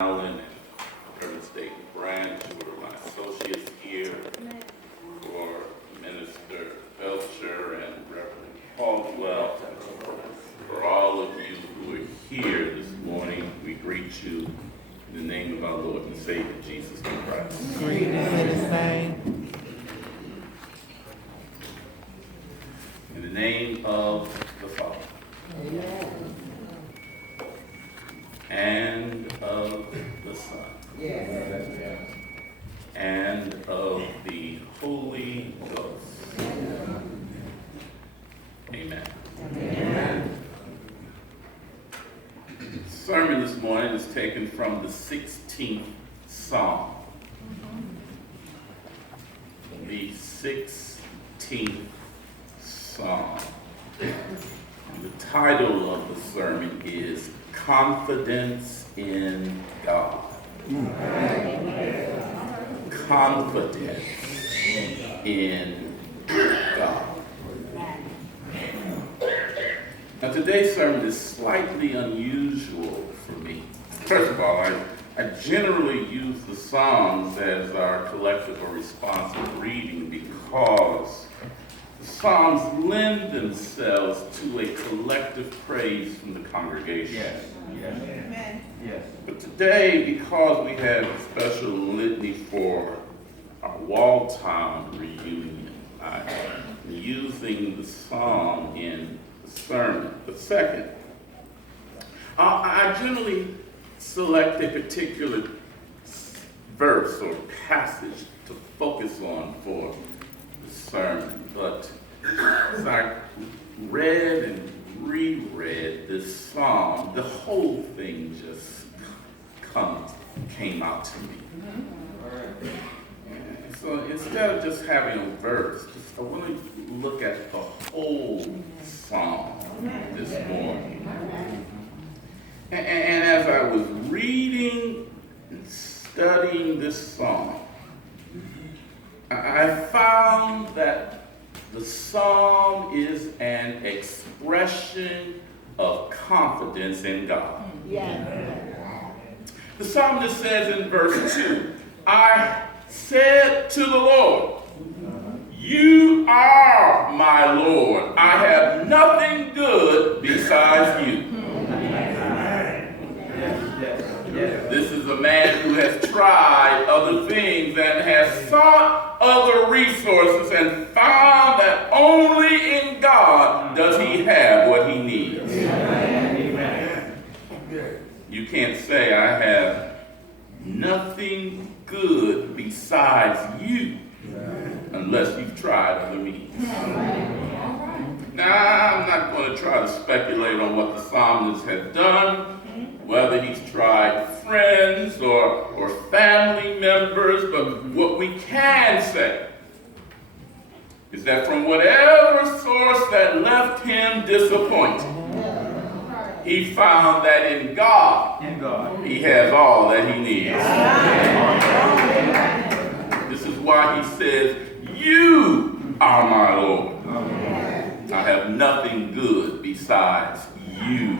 Allen and Reverend State Branch, who are my associates here, for Minister Belcher and Reverend Caldwell. For all of you who are here this morning, we greet you in the name of our Lord and Savior, Jesus Christ. Greetings in His name. In the name of the Father, Amen. and of the Son, Yes. and of the Holy Ghost. Amen. Amen. The sermon this morning is taken from the 16th Psalm. The 16th Psalm. And the title of the sermon is Confidence in God. Confidence in God. Now today's sermon is slightly unusual for me. First of all, I generally use the Psalms as our collective or responsive reading because the Psalms lend themselves to a collective praise from the congregation. Yes. Amen. Yes. But today, because we have a special litany for our Walltown reunion, I'm using the psalm in the sermon. But second, I generally select a particular verse or passage to focus on for the sermon. But as I read and reread this psalm, the whole thing just came out to me. And so instead of just having a verse, I want to look at the whole psalm this morning. And as I was reading and studying this psalm, I found that the psalm is an expression of confidence in God. The psalmist says in verse 2, I said to the Lord, you are my Lord. I have nothing good besides you. This is a man who has tried other things and has sought other resources and found that only in God does he have what he needs. Amen. You can't say, I have nothing good besides you, unless you've tried other means. Now, I'm not going to try to speculate on what the psalmist has done, whether he's tried friends or family members, but what we can say is that from whatever source that left him disappointed, he found that in God, he has all that he needs. This is why he says, you are my Lord. I have nothing good besides you.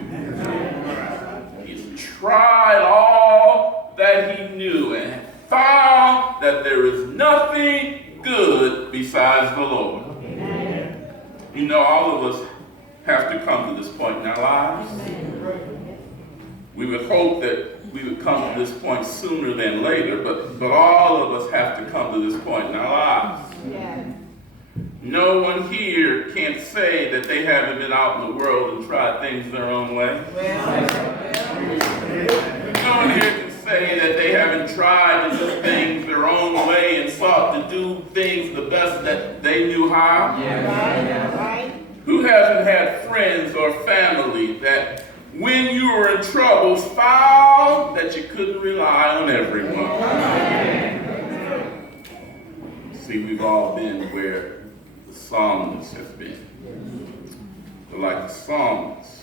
He's tried all that he knew and found that there is nothing good besides the Lord. You know, all of us have to come to this point in our lives. We would hope that we would come to this point sooner than later, but all of us have to come to this point in our lives. No one here can say that they haven't been out in the world and tried things their own way. No one here can say that they haven't tried to do things their own way and sought to do things the best that they knew how. Who hasn't had friends or family that when you were in trouble found that you couldn't rely on everyone? See, we've all been where the psalmist has been. But like the psalmist,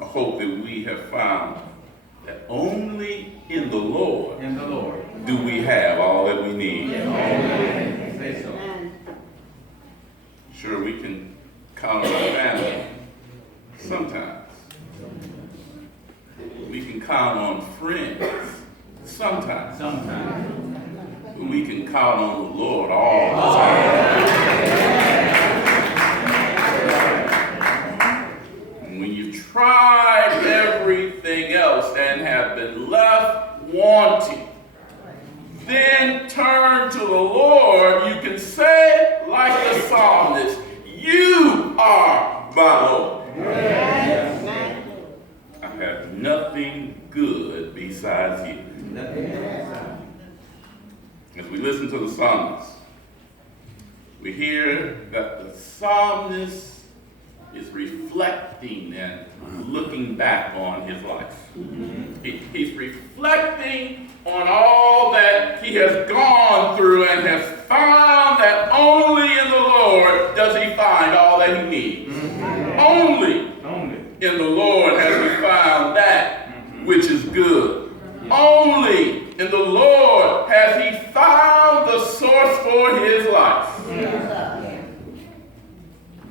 I hope that we have found that only in the Lord do we have all that we need. Say so. Sure, we can count on our family sometimes. We can count on friends sometimes Sometimes. we can count on the Lord all the time. And when you've tried everything else and have been left wanting, then turn to the Lord. You can say, like the psalmist, "You are my Lord. I have nothing good besides you." As we listen to the psalmist, we hear that the psalmist is reflecting and looking back on his life. He's reflecting on all that he has gone through and has found that only in the Lord does he find all that he needs. Only in the Lord has he found that which is good. Only in the Lord has he found the source for his life.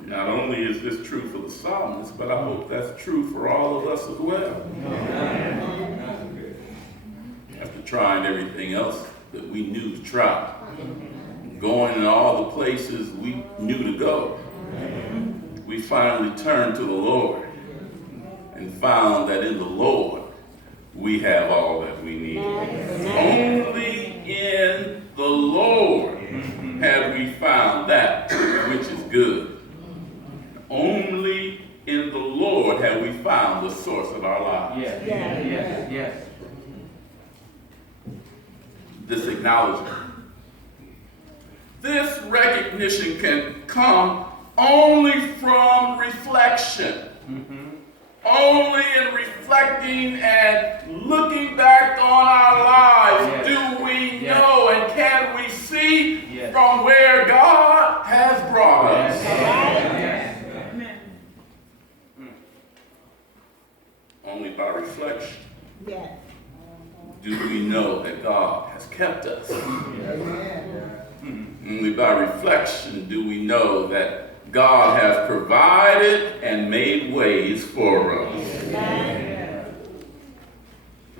Not only is this true for the psalmist, but I hope that's true for all of us as well. After trying everything else that we knew to try, going in all the places we knew to go, we finally turned to the Lord and found that in the Lord we have all that we need. Only in the Lord have we found that which is good. Only in the Lord have we found the source of our lives. Yes. This acknowledgement, this recognition can come only from reflection. Only in reflecting and looking back on our lives do we know and can we see from where God has brought us. Only by reflection do we know that God has kept us. Only by reflection do we know that God has provided and made ways for us.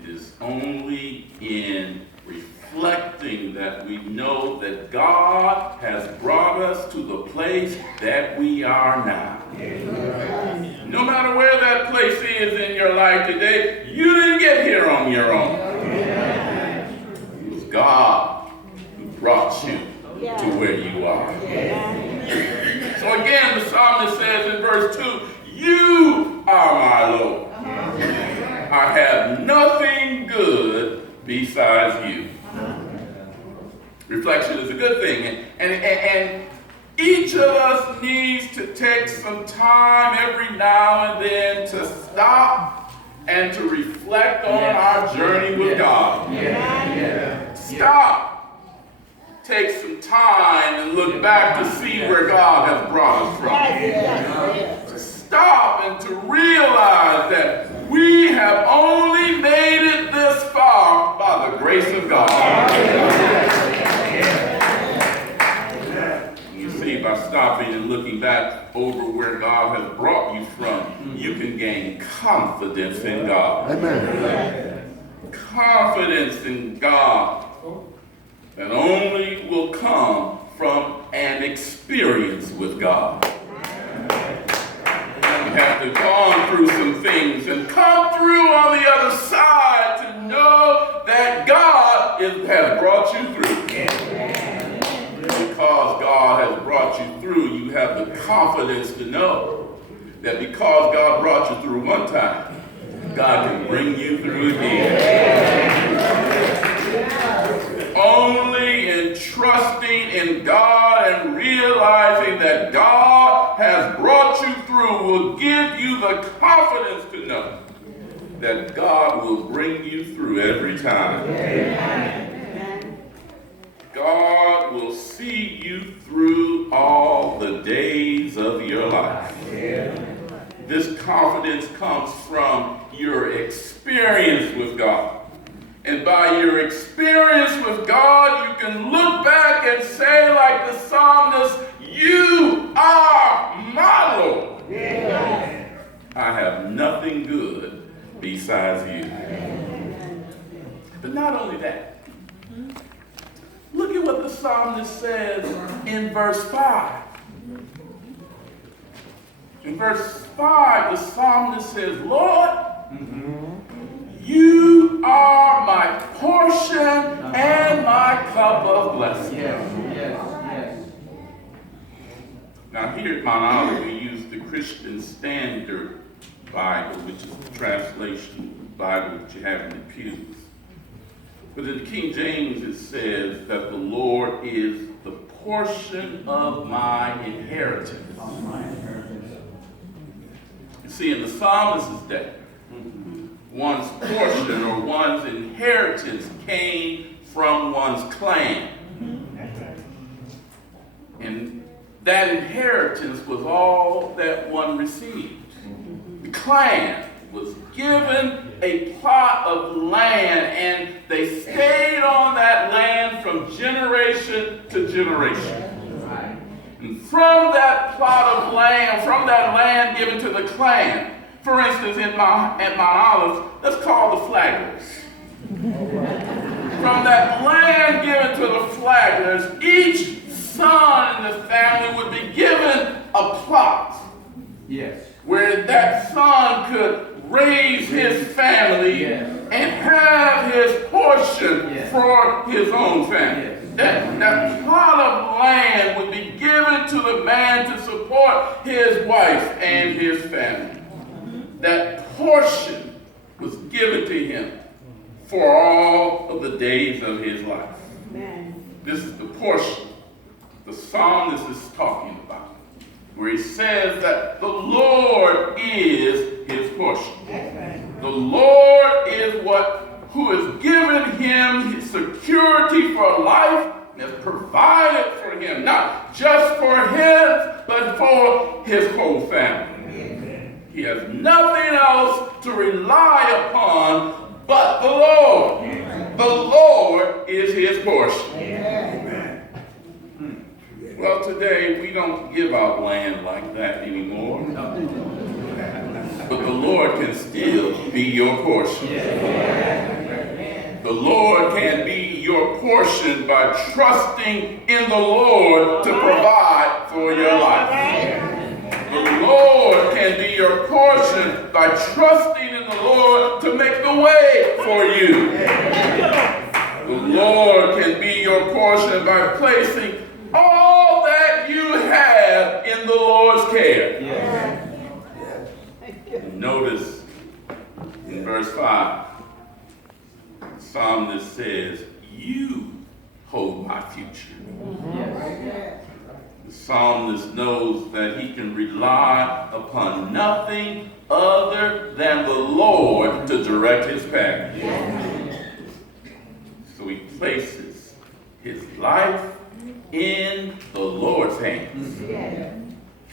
It is only in reflecting that we know that God has brought us to the place that we are now. No matter where that place is in your life today, you didn't get here on your own. It was God who brought you to where you are. So again, the psalmist says in verse 2, "You are my Lord. I have nothing good besides you." Reflection is a good thing. And each of us needs to take some time every now and then to stop and to reflect on our journey with God. Stop. Take some time and look back to see where God has brought us from. To stop and to realize that we have only made it this far by the grace of God. You see, by stopping and looking back over where God has brought you from, you can gain confidence in God. Confidence in God that only will come from an experience with God. You have to go on through some things and come through on the other side to know that God has brought you through. Because God has brought you through, you have the confidence to know that because God brought you through one time, God can bring you through again. Only in trusting in God and realizing that God has brought you through will give you the confidence to know that God will bring you through every time. God will see you through all the days of your life. This confidence comes from your experience with God. And by your experience with God, you can look back and say, like the psalmist, "You are my Lord. I have nothing good besides you." But not only that, look at what the psalmist says in verse 5. In verse 5, the psalmist says, Lord, you are my portion and my cup of blessing. Yes. Now here at Mount Olive, we use the Christian Standard Bible, which is the translation Bible that you have in the pews. But in the King James, it says that the Lord is the portion of my inheritance. You see, in the psalmist's day, one's portion or one's inheritance came from one's clan. And that inheritance was all that one received. The clan was given a plot of land, and they stayed on that land from generation to generation. And from that plot of land, from that land given to the clan, for instance, at Mount Olive, let's call the Flaggers. From that land given to the Flaggers, each son in the family would be given a plot. Yes. Where that son could raise his family and have his portion for his own family. That plot of land would be given to the man to support his wife and his family. That portion was given to him for all of the days of his life. This is the portion the psalmist is talking about, where he says that the Lord is his portion. The Lord is who has given him his security for life and has provided for him, not just for his, but for his whole family. He has nothing else to rely upon but the Lord. The Lord is his portion. Well, today we don't give out land like that anymore. But the Lord can still be your portion. The Lord can be your portion by trusting in the Lord to provide for your life. The Lord can be your portion by trusting in the Lord to make the way for you. The Lord can be your portion by placing all that you have in the Lord's care. Notice in verse 5, the psalmist says, you hold my future. The psalmist knows that he can rely upon nothing other than the Lord to direct his path. So he places his life in the Lord's hands.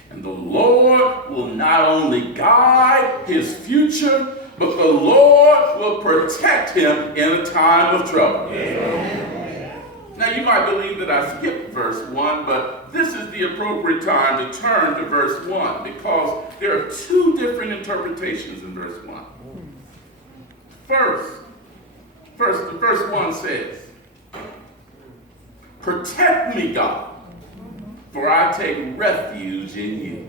And the Lord will not only guide his future, but the Lord will protect him in a time of trouble. Now you might believe that I skipped verse 1, but this is the appropriate time to turn to verse 1 because there are two different interpretations in verse 1. First, verse 1 says, protect me, God, for I take refuge in you.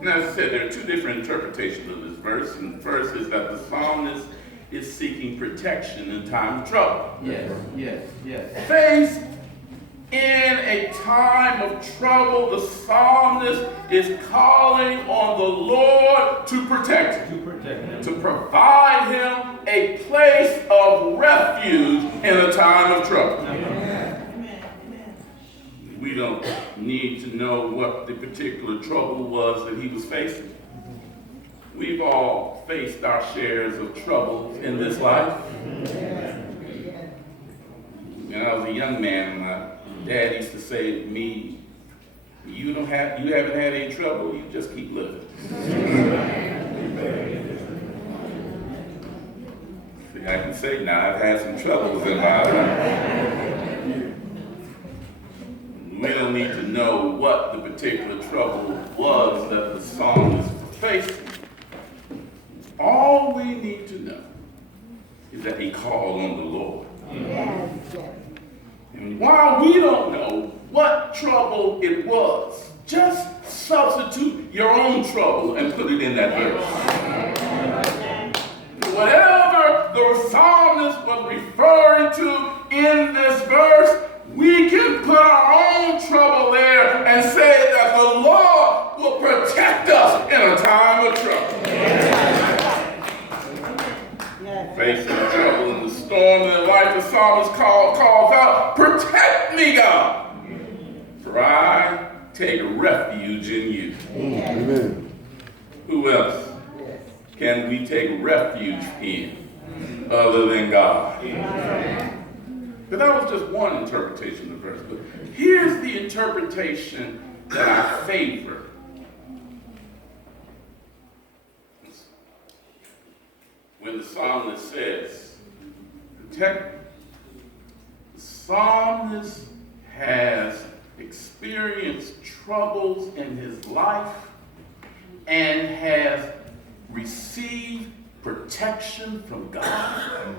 And as I said, there are two different interpretations of this verse. And the first is that the psalmist is seeking protection in time of trouble. Yes. Faced in a time of trouble, the psalmist is calling on the Lord to protect him, to provide him a place of refuge in a time of trouble. We don't need to know what the particular trouble was that he was facing. We've all faced our shares of troubles in this life. When I was a young man, my dad used to say to me, you haven't had any trouble, you just keep living. See, I can say now I've had some troubles in my life. We don't need to know what the particular trouble was that the psalmist was facing. All we need to know is that he called on the Lord. Yes. And while we don't know what trouble it was, just substitute your own trouble and put it in that verse. Whatever the psalmist was referring to in this verse, we can put our own trouble there and say that the Lord will protect us in a time of trouble. Facing trouble in the storm in the life, the psalmist calls out, "Protect me, God, for I take refuge in you." Amen. Who else can we take refuge in other than God? But that was just one interpretation of the verse. But here's the interpretation that I favor. When the psalmist says, protect, the psalmist has experienced troubles in his life and has received protection from God.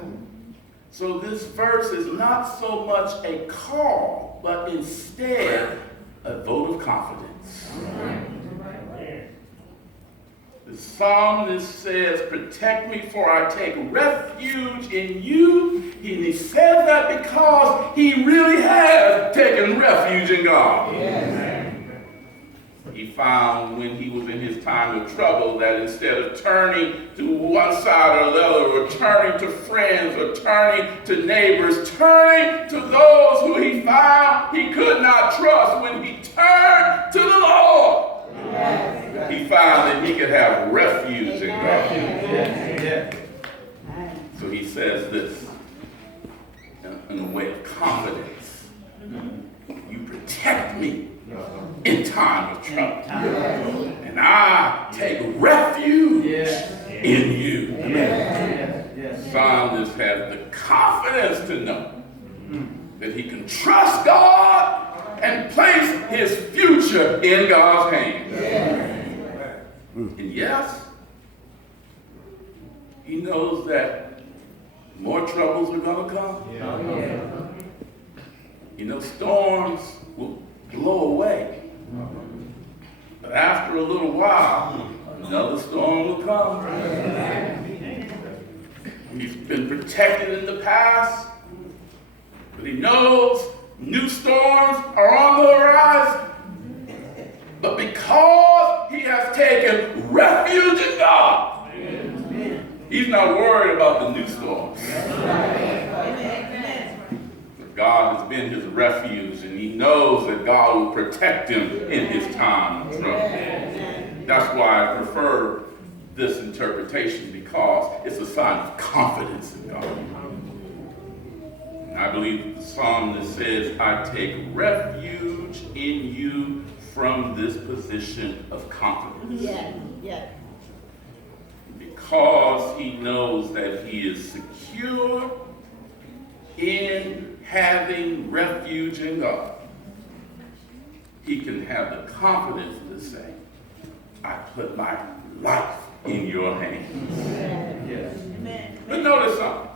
So this verse is not so much a call, but instead a vote of confidence. The psalmist says, "Protect me, for I take refuge in you." He says that because he really has taken refuge in God. He found when he was in his time of trouble that instead of turning to one side or the other, or turning to friends, or turning to neighbors, turning to those who he found he could not trust, when he turned to the Lord, he found that he could have refuge in God. So he says this in a way of confidence: "You protect me in time of trouble, and I take refuge in you." The psalmist has the confidence to know that he can trust God and place his future in God's hands. And yes, he knows that more troubles are going to come. You know, storms will blow away. But after a little while, another storm will come. He's been protected in the past, but he knows new storms are on the horizon. But because he has taken refuge in God, he's not worried about the new storms. God has been his refuge, and he knows that God will protect him in his time of trouble. That's why I prefer this interpretation, because it's a sign of confidence in God. And I believe the psalmist says, "I take refuge in you," from this position of confidence. Because he knows that he is secure in having refuge in God, he can have the confidence to say, "I put my life in your hands." But notice something.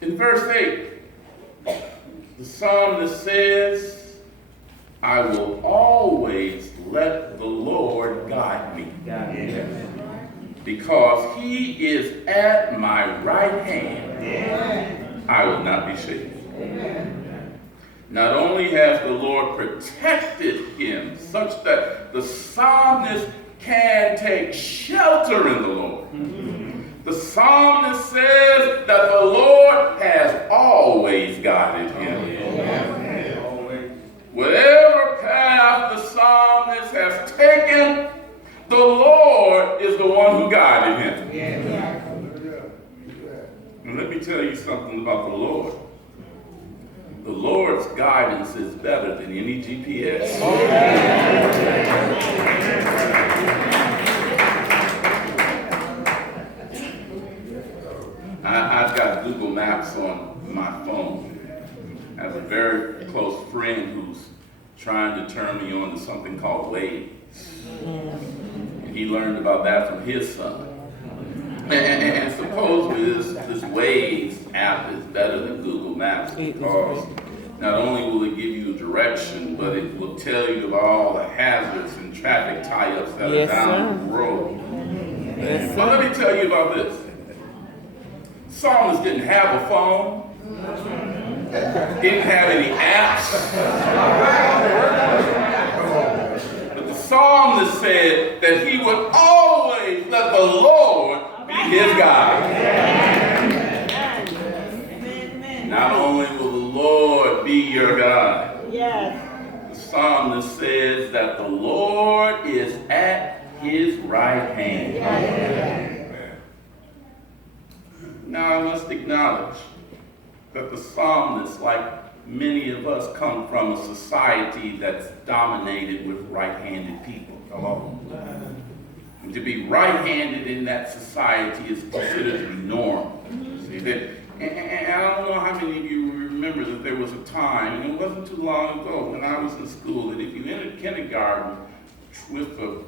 In verse 8, the psalmist says, "I will always let the Lord guide me, because he is at my right hand. I will not be shaken." Not only has the Lord protected him such that the psalmist can take shelter in the Lord, the psalmist says that the Lord has always guided him. Whatever path the psalmist has taken, the Lord is the one who guided him. And let me tell you something about the Lord. The Lord's guidance is better than any GPS. I've got Google Maps on my phone. I have a very close friend who's trying to turn me on to something called Waze. And He learned about that from his son. And supposedly this Waze app is better than Google Maps because not only will it give you a direction, but it will tell you about all the hazards and traffic tie-ups that are down the road. But let me tell you about this. Psalmist didn't have a phone, didn't have any apps. But the psalmist said that he would always let the Lord be his guide. Not only will the Lord be your guide, the psalmist says that the Lord is at his right hand. Now I must acknowledge that the psalmist, like many of us, come from a society that's dominated with right-handed people. And to be right-handed in that society is considered to be normal. See that? And I don't know how many of you remember that there was a time, and it wasn't too long ago when I was in school, that if you entered kindergarten with a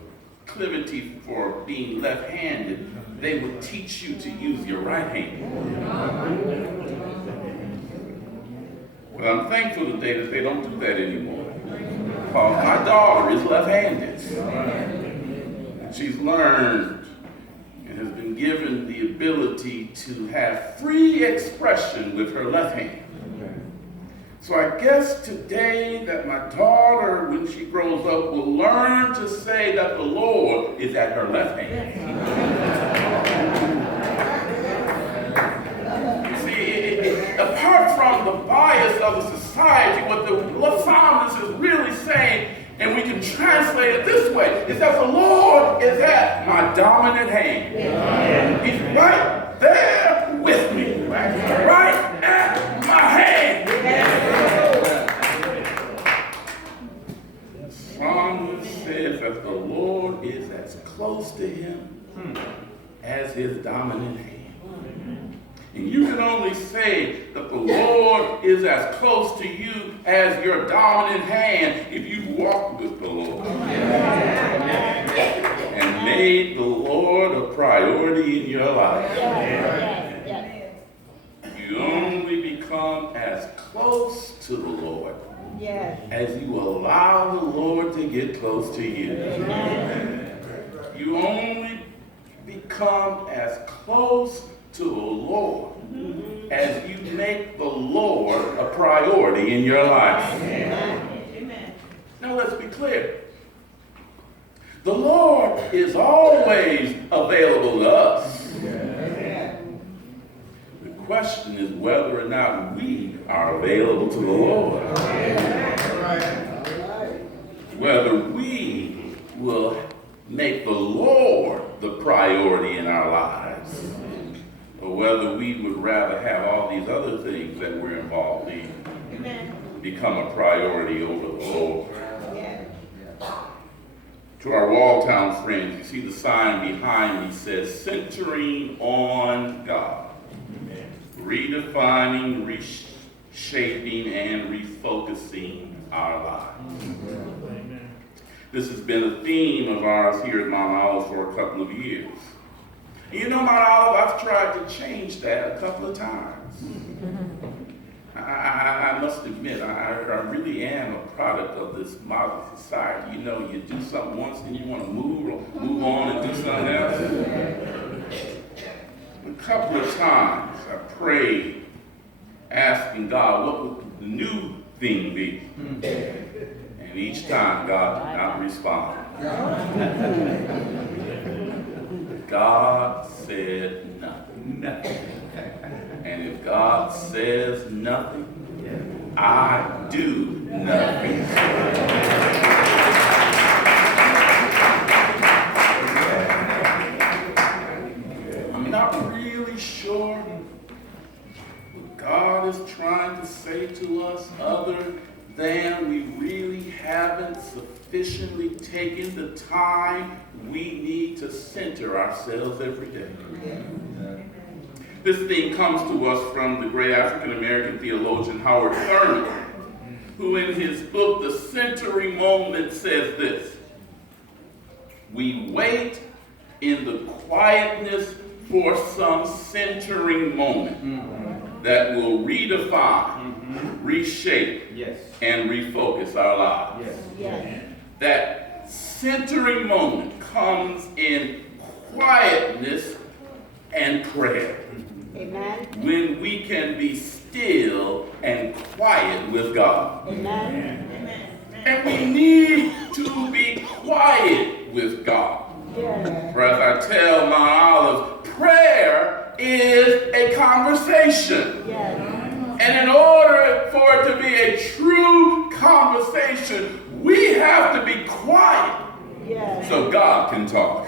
proclivity for being left-handed, they would teach you to use your right hand. Well, I'm thankful today that they don't do that anymore. Because my daughter is left-handed. And she's learned and has been given the ability to have free expression with her left hand. So I guess today that my daughter, when she grows up, will learn to say that the Lord is at her left hand. Apart from the bias of the society, what the psalmist is really saying, and we can translate it this way, is that the Lord is at my dominant hand. He's right there with me, right at my hand. The psalmist says that the Lord is as close to him as his dominant hand. And you can only say that the Lord is as close to you as your dominant hand if you walk with the Lord. And made the Lord a priority in your life. You only become as close to the Lord as you allow the Lord to get close to you. You only become as close to the Lord as you make the Lord a priority in your life. Amen. Now let's be clear. The Lord is always available to us. The question is whether or not we are available to the Lord. Whether we will make the Lord the priority in our lives, or whether we would rather have all these other things that we're involved in become a priority over the Lord. To our Walltown friends, you see the sign behind me says, centering on God. Redefining, reshaping, and refocusing our lives. This has been a theme of ours here at Mount Olive for a couple of years. You know, Mount Olive, I've tried to change that a couple of times. I must admit, I really am a product of this modern society. You know, you do something once and you want to move on and do something else. A couple of times I prayed, asking God, what would the new thing be? And each time God did not respond. God said nothing. And if God says nothing, I do nothing. I'm not really sure what God is trying to say to us other than we really haven't sufficiently taken the time we need to center ourselves every day. This thing comes to us from the great African-American theologian Howard Thurman, who in his book, The Centering Moment, says this: we wait in the quietness for some centering moment that will redefine, reshape, Yes. and refocus our lives. Yes. Yes. That centering moment comes in quietness and prayer. Amen. When we can be still and quiet with God. Amen. And we need to be quiet with God. Yes. For as I tell my olives, prayer is a conversation. Yes. And in order for it to be a true conversation, we have to be quiet Yes. so God can talk.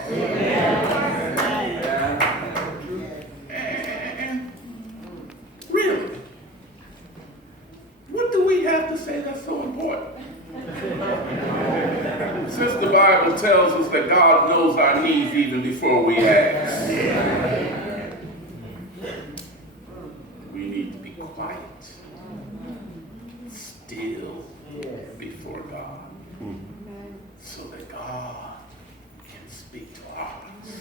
And really, what do we have to say that's so important? Since the Bible tells us that God knows our needs even before we ask. We need to be quiet, still before God, so that God can speak to our hearts.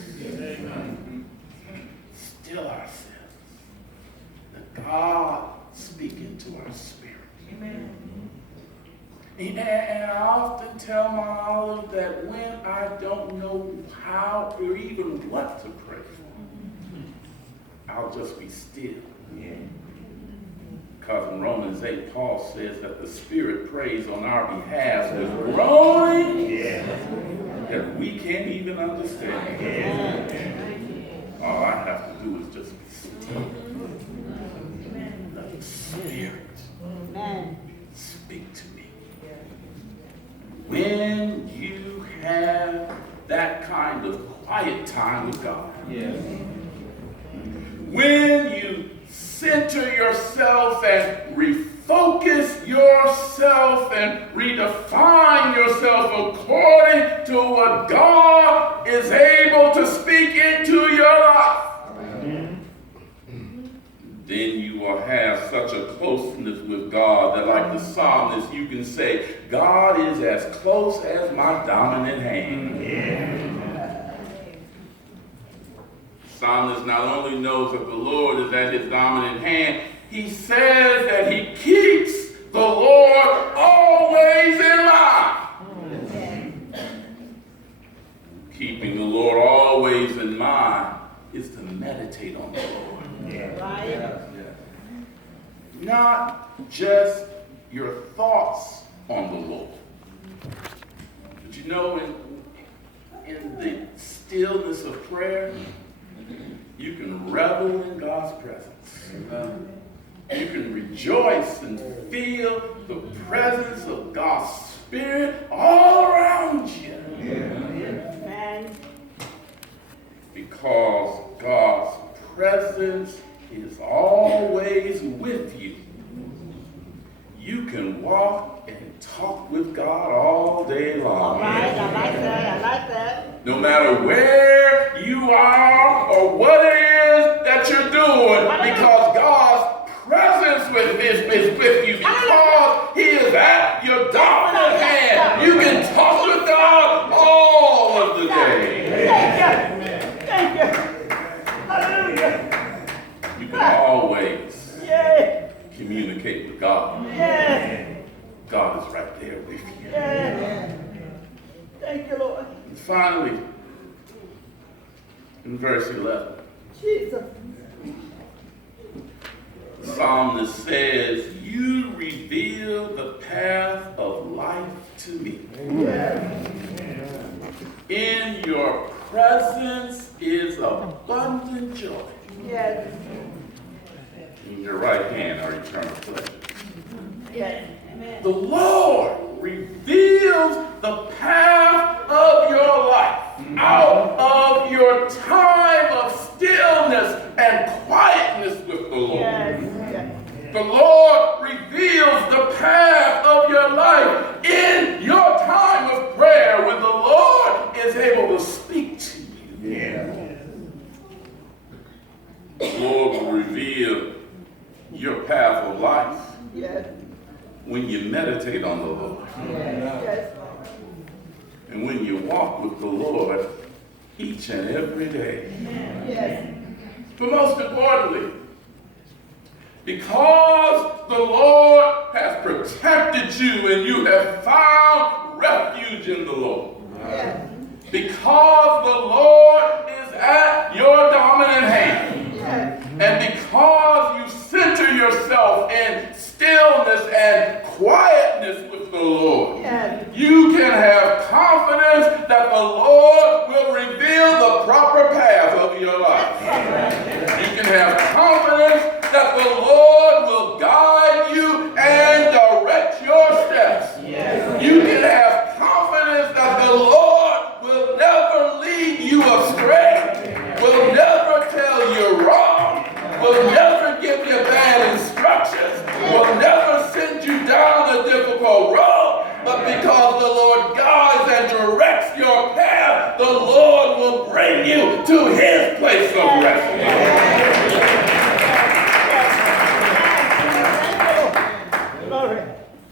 Still ourselves, that God speak into our spirit. Amen. And I often tell my olive that when I don't know how or even what to pray for, I'll just be still. Because in Romans 8, Paul says that the Spirit prays on our behalf with groaning that we can't even understand. All I have to do is just be still. Let the Spirit speak to me. When you have that kind of quiet time with God, when you center yourself and refocus yourself and redefine yourself according to what God is able to speak into your life, then you will have such a closeness with God that, like the psalmist, you can say, God is as close as my dominant hand. Psalmist not only knows that the Lord is at his dominant hand, he says that he keeps the Lord always in mind. Keeping the Lord always in mind is to meditate on the Lord. Not just your thoughts on the Lord. But you know, in the stillness of prayer, you can revel in God's presence. You can rejoice and feel the presence of God's Spirit all around you. Because God's presence is always with you. You can walk and talk with God all day long. All right, I like that. I like that. No matter where you are or what it is that you're doing, because God's presence is with you, because He is at your dominant hand. You can talk with God all of the day. Thank you. Hallelujah. You can always Yeah. communicate with God. Yeah. God is right there with you. Yeah. Thank you, Lord. And finally, in verse 11, Jesus. the psalmist says, you reveal the path of life to me. In your presence is abundant joy. Yes. In your right hand are eternal pleasures. Yes. The Lord reveals the path of your life out of your time of stillness and quietness with the Lord. Yes. The Lord reveals the path of your life in your time of prayer when the Lord is able to speak to you. The Lord will reveal your path of life Yes. when you meditate on the Lord. Yes. And when you walk with the Lord each and every day. Yes. But most importantly, because the Lord has protected you and you have found refuge in the Lord. Yes. Because the Lord is at your dominant hand. Yes. And because you center yourself in stillness and quietness with the Lord, Yes. you can have confidence that the Lord will reveal the proper path of your life. You can have confidence that the Lord will guide you and direct your steps. You can have confidence that the Lord will never lead you astray, will never tell you wrong, will never give you bad instructions, will never send you down a difficult road, but because the Lord guides and directs your path, the Lord will bring you to his place of rest. Glory.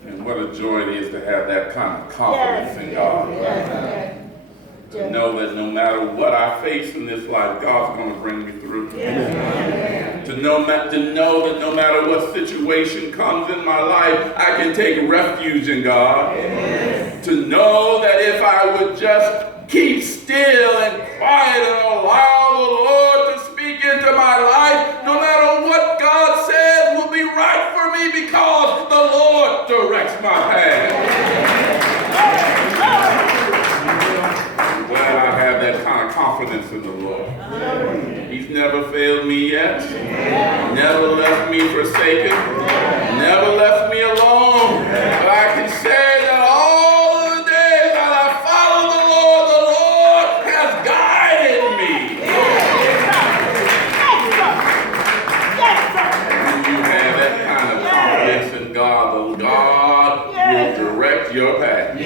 And what a joy it is to have that kind of confidence in God. Yes. To know that no matter what I face in this life, God's going to bring me through. To know that no matter what situation comes in my life, I can take refuge in God. To know that if I would just keep still and quiet and allow the Lord to speak into my life, no matter what God says will be right for me because the Lord directs my path. I'm glad I have that kind of confidence in the Lord. He's never failed me yet. Never left me forsaken. Never left me alone. But I can say that all of the days that I follow the Lord has guided me. When you have that kind of confidence in God, the God will direct your path.